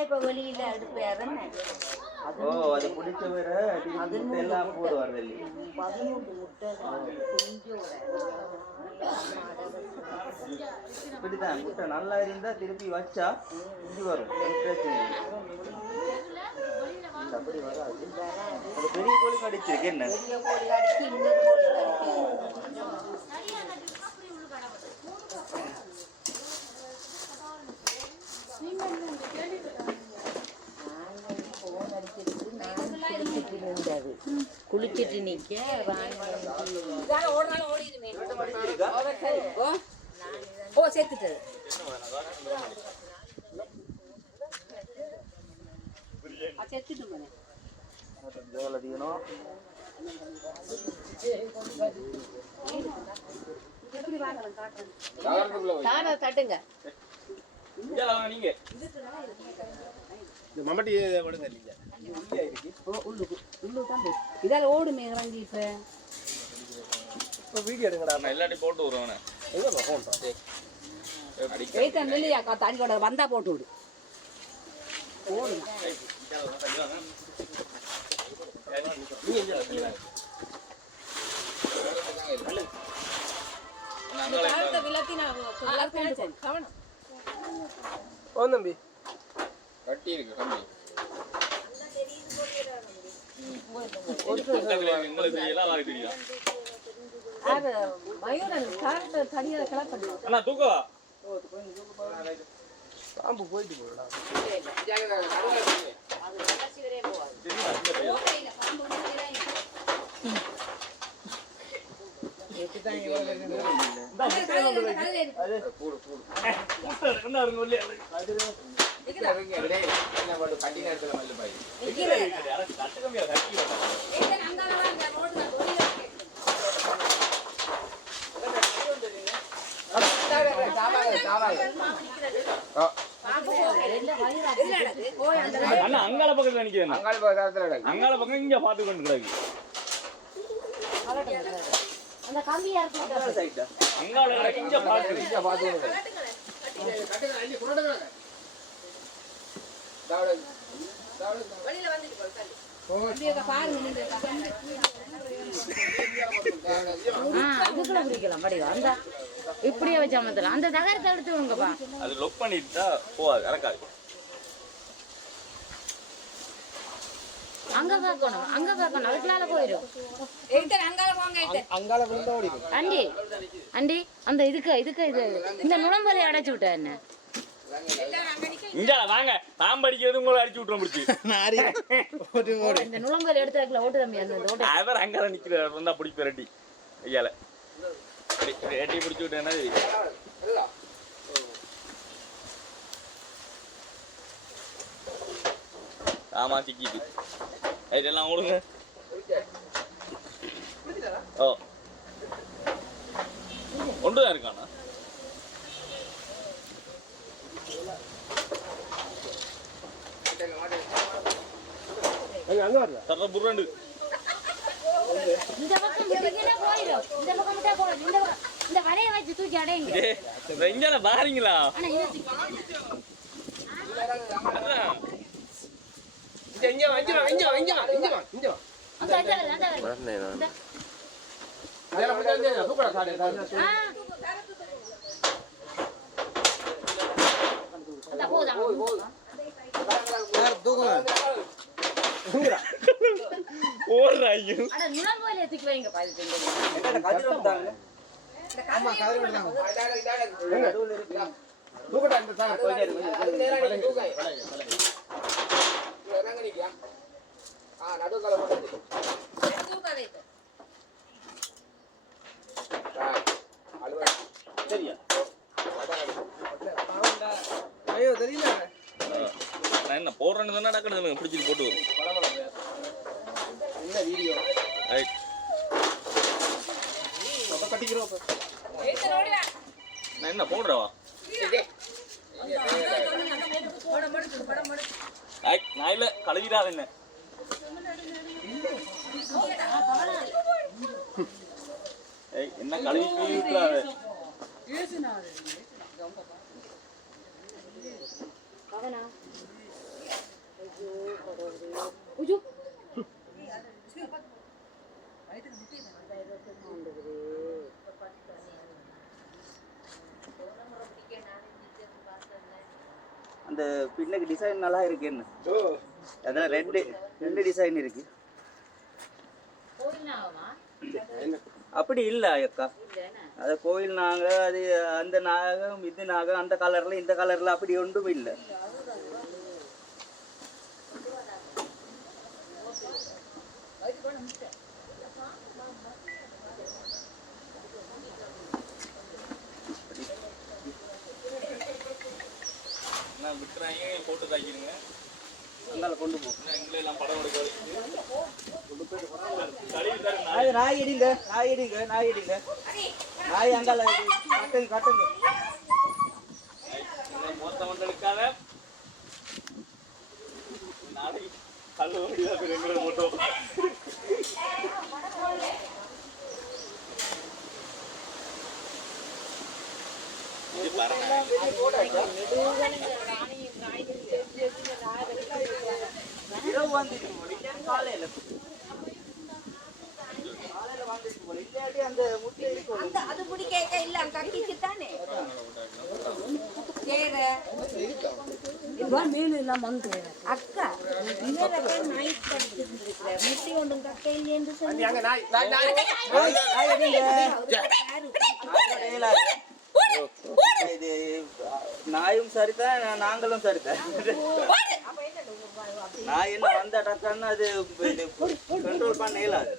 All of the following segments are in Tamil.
இப்ப வெளியில அடுப்பு யாருன்னு ஓ அது பிடிச்ச வேற முட்டை எல்லாம் போடுவார் வெள்ளி 13 முட்டை இப்படிதான் முட்டை நல்லா இருந்தா திருப்பி வச்சா இது வரும் பிரச்சனை அப்படி வராது அது பெரிய கோழி கடிச்சிருக்கு என்ன பெரிய கோழி அடிச்சு இன்னொரு கோழி கடிச்சு குளிச்சிட்டு நிக்க ஓ சேர்த்துட்டு தட்டுங்க மம்பட்டி விடுங்க இல்லைங்க இதால ஓடுமே இறங்கி இப்போ வீடியோ எடுங்கடா எல்லாத்தையும் போட்டு விடுறவனே இல்லையாக்கா தண்ணி கொட வந்தா போட்டு விடு ஓடுங்க ஓ தம்பி கட்டி இருக்கு கம்மி பாம்பு போயிட்டு போடா அங்கால பக்கத்துல நிக்கிறேன் அங்கால பக்கம் இங்க பாத்து கொண்டு கிடக்கு அங்கால இங்க பாத்து இப்படியே வச்சா மாத்தலாம் அந்த தகரத்தை எடுத்து விடுங்கப்பா அது லொக் பண்ணிட்டா போகாது இறக்காது அங்க பார்க்கணும் அதுக்குள்ளால போயிடும் அங்கால விழுந்தா ஓடி அண்டி அந்த இதுக்கு இது இந்த நுழம்பலை அடைச்சு விட்டா என்ன இங்க வாங்க பாம்பு அடிக்கிறது உங்களை அடிச்சு விட்டுறோம் முடிச்சு இந்த நுழம்பலை எடுத்து ஓட்டு தம்பி அந்த அவர் அங்கே நிக்கிறார் வந்தா பிடிப்ப ரெட்டி ஐயால ரெட்டி பிடிச்சு விட்டேன்னா ஆமா சிக்கிது இதெல்லாம் ஓடுங்க ஓ ஒன்றுதான் இருக்கானா தர புரண்டு இந்த பக்கம் முட்டிக்கினா போயிடும் இந்த பக்கம் முட்டா போயிடும் இந்த வலைய வச்சு தூக்கி அடையுங்க இங்க பாருங்களா ஆனா இது நான் என்ன போடுறேன்னு தானே நடக்கணும் பிடிச்சிட்டு போட்டு வரும் நான் என்ன போடுறவா நான் இல்ல கழுவிடாத என்ன என்ன கழுவி உஜு அந்த பின்னுக்கு டிசைன் நல்லா இருக்கு என்ன அதான் ரெண்டு டிசைன் இருக்கு அப்படி இல்லை அக்கா அது கோயில் நாங்கள் அது அந்த நாகம் இது நாகம் அந்த கலரில் இந்த கலரில் அப்படி ஒன்றும் இல்லை விட்டுறாங்க போட்டு தாக்கிடுங்க அந்தால கொண்டு போ எங்களை எல்லாம் படம் எடுக்க நாய் இடிங்க நாய் அங்கால காட்டுங்க மொத்தம் வந்து எடுக்காத நாளைக்கு கல்லு வண்டிதான் எங்களை போட்டோம் காலையில அந்த முட்டை அது பிடிக்க இல்ல கக்கிக்கு தானே மேலும் எல்லாம் வந்து அக்கா நைட் படிச்சிருந்திருக்கிற முட்டை ஒன்றும் கக்க இல்லைன்னு சொல்லி இது நாயும் சரிதான் நாங்களும் சரிதான் நாய் என்ன வந்த டக்கான்னு அது இது கண்ட்ரோல் பண்ண இயலாது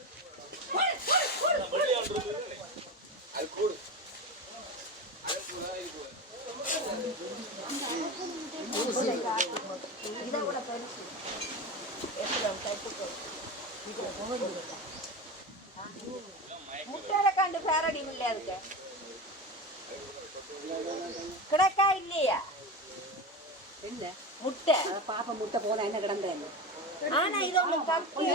முட்டையில கண்டு பேரடி இல்லையா இருக்கு கிடக்கா இல்லையா இல்ல முட்டை பாப்பா முட்டை போனா என்ன கிடந்தேன் ஆனா இது ஒண்ணு கக்கி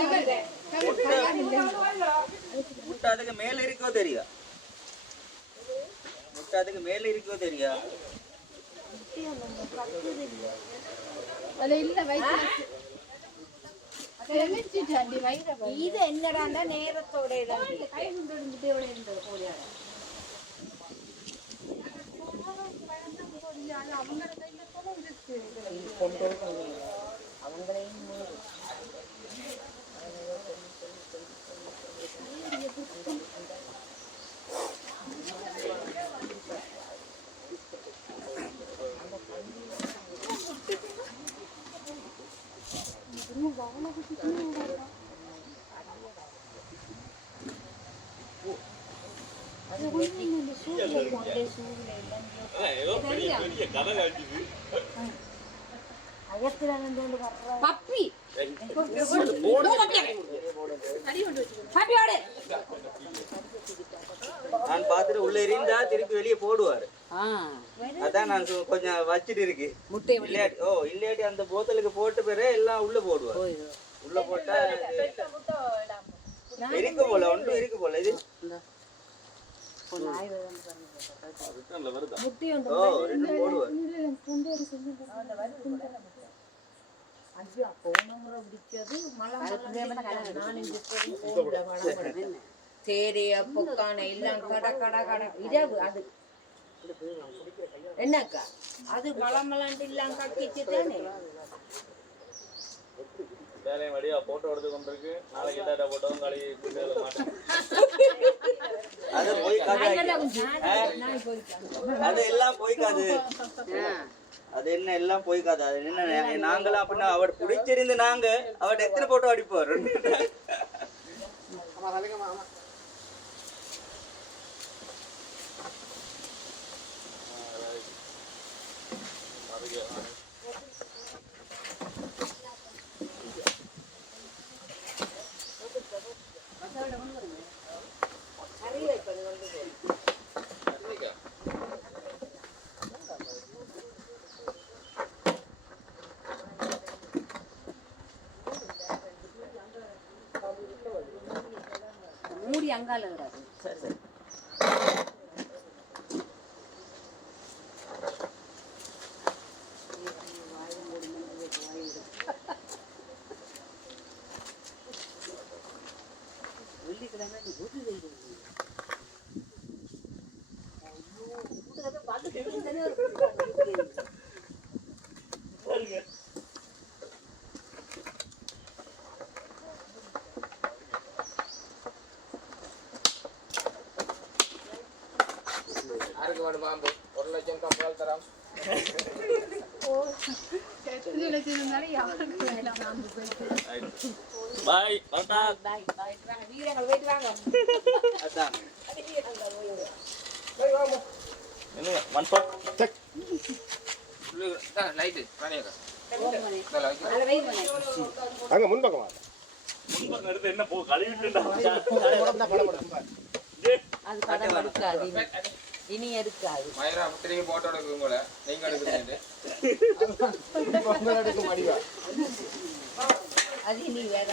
முட்டை அதுக்கு மேல இருக்கோ தெரியா முட்டை அதுக்கு மேல இருக்கோ தெரியா இது என்னடா நேரத்தோட பப்பி நான் பார்த்துட்டு உள்ள இருந்தா திருப்பி வெளியே போடுவாரு அதான் நான் கொஞ்சம் வச்சுட்டு இருக்கு இல்லாட்டி அந்த போத்தலுக்கு போட்டு பிறகு எல்லாம் உள்ள போடுவார் உள்ள போட்டா இருக்கு போல ஒன்றும் இருக்கு போல இது ரெண்டு போடுவார் சேரிய பொக்கான எல்லாம் கடை கடை கடை இரவு அது என்னக்கா அது மலமலாண்டு எல்லாம் கட்டிச்சு தானே வேலையும் வழியா போட்டோ எடுத்து கொண்டிருக்கு நாளைக்கு எல்லா போட்டோவும் களி அது போய் அது எல்லாம் போய்க்காது அது என்ன எல்லாம் போய்க்காது அது என்ன நாங்களும் அப்படின்னா அவர் பிடிச்சிருந்து நாங்க அவர் எத்தனை போட்டோ அடிப்பார் மூடி அங்கால சரி சரி யாருக்கு வேணும் பாம்பு 1 லட்சம் கம்பல் தரோம் பாய் டாடா அதான் என்ன ஒன் ஷாட் செக் லைட் வாணியக்கா அங்க முன்பக்கமா முன்பக்கம் எடுத்து என்ன போ கழுவிட்டுடா அது படம் எடுக்காது இனி எடுக்காது மயிரா திரும்பி போட்டோ எடுக்கும் கூட நீங்க எடுக்கிறீங்க எடுக்க மாட்டீங்க அது இனி வேற